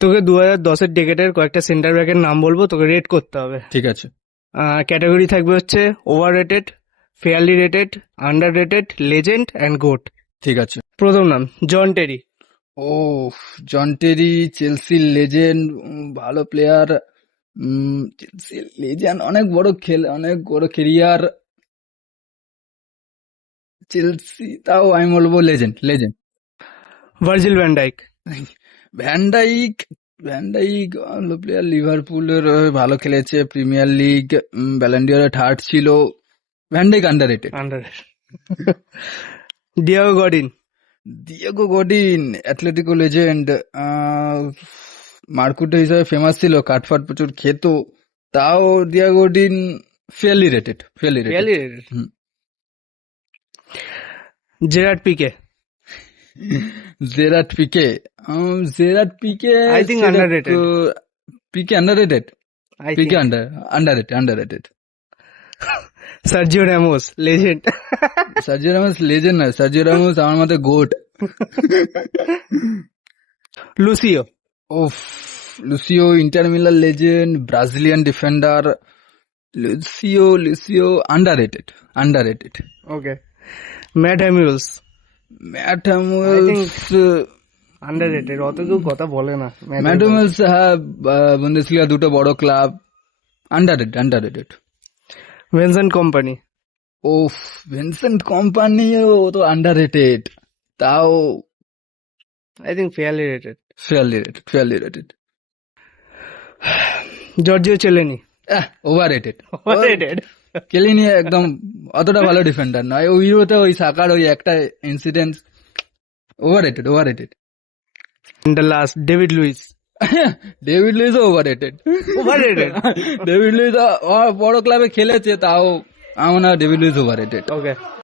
তোকে 2010-এর ডেকেটের কয়েকটা সেন্টার ব্যাকের নাম বলবো, তোকে রেট করতে হবে। ঠিক আছে। ক্যাটাগরি থাকবে হচ্ছে over rated, fairly rated, under rated, legend and GOAT. ঠিক আছে। প্রথম নাম জন টেরি। ও, জন টেরি, চেলসি লেজেন্ড, ভালো প্লেয়ার। চেলসি লেজেন্ড, অনেক বড় কেরিয়ার। চেলসি, তাও আমি বলবো legend. Virgil van Dijk. Van Dijk ভালো প্লেয়ার, লিভারপুলের হয়ে ভালো খেলেছে, প্রিমিয়ার লিগ, ব্যালন ডি অরে থার্ড ছিল। Van Dijk underrated. Under. Diego Godin. Diego Godin, Atletico legend, মার্কুটে হিসাবে ফেমাস ছিল, কাটফাট প্রচুর খেত। তাও Diego Godin fairly rated. Fairly rated. Gerard Pique. Gerard Pique I think underrated. Pique underrated. I Pique think. Underrated. Sergio Ramos, legend. Sergio Ramos legend না, Sergio Ramos আমার মতে গোট। লুসিও। ওফ, Lucio Inter Milan legend, Brazilian defender. Lucio underrated. Okay. Mats Hummels. Mats Hummels, under rated, অত কেউ কথা বলে না। Mat হ্যামিলস, হ্যাঁ, বুন্দেসলিগা দুটো বড় ক্লাব। আন্ডাররেটেড। Vincent Kompany. ওফ, ভিনসেন্ট কোম্পানিও তো আন্ডাররেটেড। তাও I think fairly rated. Fairly rated. Giorgio Chiellini. Overrated. Overrated. Chiellini একদম অতটা ভালো ডিফেন্ডার নয়। ওই ইউরোতে ওই সাকার ওই একটা incident. Overrated. And the last, David Luiz. David লুইসও ওভাররেটেড। Overrated. ডেভিড লুইস বড় ক্লাবে খেলেছে, তাও আমার মনে হয় ডেভিড লুইস ওভাররেটেড। Okay.